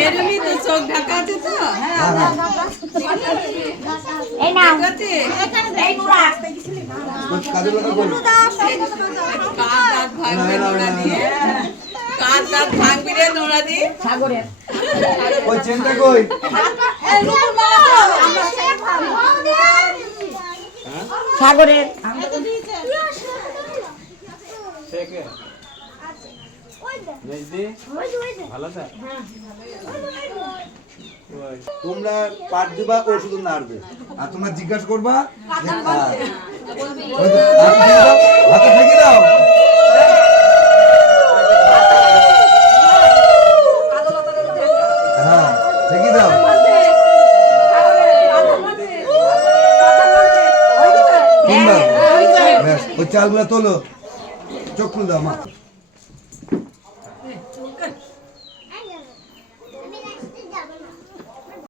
এরমি তো চোখ ঢাকা আছে তো এই নাও এই নুরা কাদের কথা বল কার দাঁত ভাঙবে নোড়া দিয়ে কার দাঁত ভাঙবি রে নোড়া দিয়ে সাগরের ওই চেনটা কই সাগরের তোমরা পাঠ দিবা ও শুধু নাড়বে আর তোমরা জিজ্ঞাসা করবা যে হাতে ঠেকে দাও হ্যাঁ ঠেকে দাও তোমরা ব্যাস ওই চালগুলো তোলো চোখ খুলে দাও মা